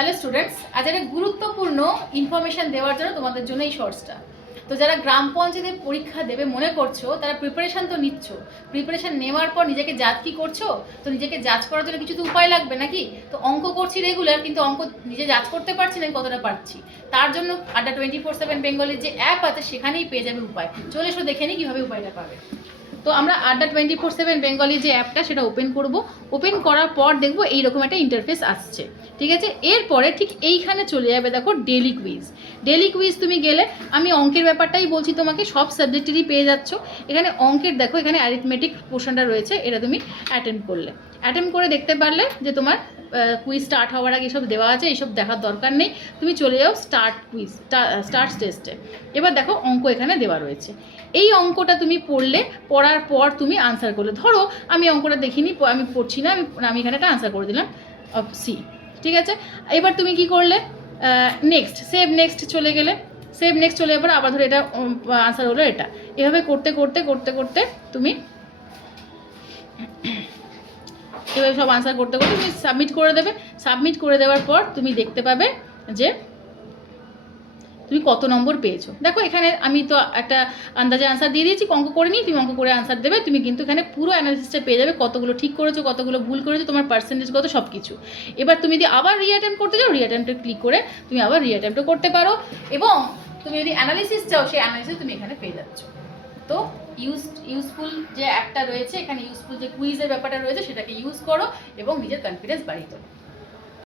Hello students, আজ একটা গুরুত্বপূর্ণ ইনফরমেশন দেওয়ার জন্য তোমাদের জন্য এই শর্টসটা। তো যারা গ্রাম পঞ্চায়েতের পরীক্ষা দেবে মনে করছো, তারা প্রিপারেশন তো নিচ্ছ। প্রিপারেশন নেওয়ার পর নিজেকে জাজ কি করছো? তো নিজেকে জাজ করার জন্য কিছু তো উপায় লাগবে নাকি? তো অঙ্ক করছি রেগুলার, কিন্তু অঙ্ক নিজে জাজ করতে পারছি না কতটা পারছি। তার জন্য আড্ডা 24/7 বেঙ্গলির যে অ্যাপ আছে সেখানেই পেয়ে যাবে উপায়। চলে এসো দেখে নিই কীভাবে উপায়টা পাবে। তো আমরা আড্ডা 24/7 বেঙ্গলি যে অ্যাপটা সেটা ওপেন করব। ওপেন করার পর দেখবো এইরকম একটা ইন্টারফেস আসছে, ঠিক আছে। এরপরে ঠিক এইখানে চলে যাবে, দেখো ডেলি কুইজ। ডেলি কুইজ তুমি গেলে, আমি অঙ্কের ব্যাপারটাই বলছি তোমাকে, সব সাবজেক্টেরই পেয়ে যাচ্ছ। এখানে অঙ্কের দেখো, এখানে অ্যারিথমেটিক পোর্শনটা রয়েছে, এটা তুমি অ্যাটেম্প করলে, অ্যাটেম্প করে দেখতে পারলে যে তোমার কুইজ স্টার্ট হওয়ার আগে এসব দেওয়া আছে, এইসব দেখার দরকার নেই। তুমি চলে যাও স্টার্ট কুইজ, স্টার্ট টেস্টে। এবার দেখো অঙ্ক এখানে দেওয়া রয়েছে। এই অঙ্কটা তুমি পড়ার পর তুমি আনসার করলে, ধরো আমি অঙ্কটা দেখিনি, আমি পড়ছি না, আমি এখানে একটা আনসার করে দিলাম সি, ঠিক আছে। এবার তুমি কি করলে, নেক্সট, সেভ নেক্সট চলে গেলে, সেভ নেক্সট চলে যাবার, আবার ধরো এটা আনসার হলো এটা। এভাবে করতে করতে করতে করতে তুমি এভাবে সব আনসার করতে করতে তুমি সাবমিট করে দেবে। সাবমিট করে দেওয়ার পর তুমি দেখতে পাবে যে তুমি কত নম্বর পেয়েছো। দেখো এখানে আমি তো একটা আন্দাজে আনসার দিয়ে দিয়েছি, অঙ্ক করে নিই, তুমি অঙ্ক করে আনসার দেবে। তুমি কিন্তু এখানে পুরো অ্যানালিসিসটা পেয়ে যাবে, কতগুলো ঠিক করেছো, কতগুলো ভুল করেছো, তোমার পার্সেন্টেজ কত, সব কিছু। এবার তুমি যদি আবার রিঅ্যাটেম্প করতে চাও, রিঅ্যাটেম্পে ক্লিক করে তুমি আবার রিঅ্যাটেম্পটা করতে পারো, এবং তুমি যদি অ্যানালিসিস চাও, সেই অ্যানালিসিস তুমি এখানে পেয়ে যাচ্ছ। তো ইউজফুল যে অ্যাপটা রয়েছে এখানে, ইউজফুল যে কুইজের ব্যাপারটা রয়েছে সেটাকে ইউজ করো এবং নিজের কনফিডেন্স বাড়িয়ে তোলো।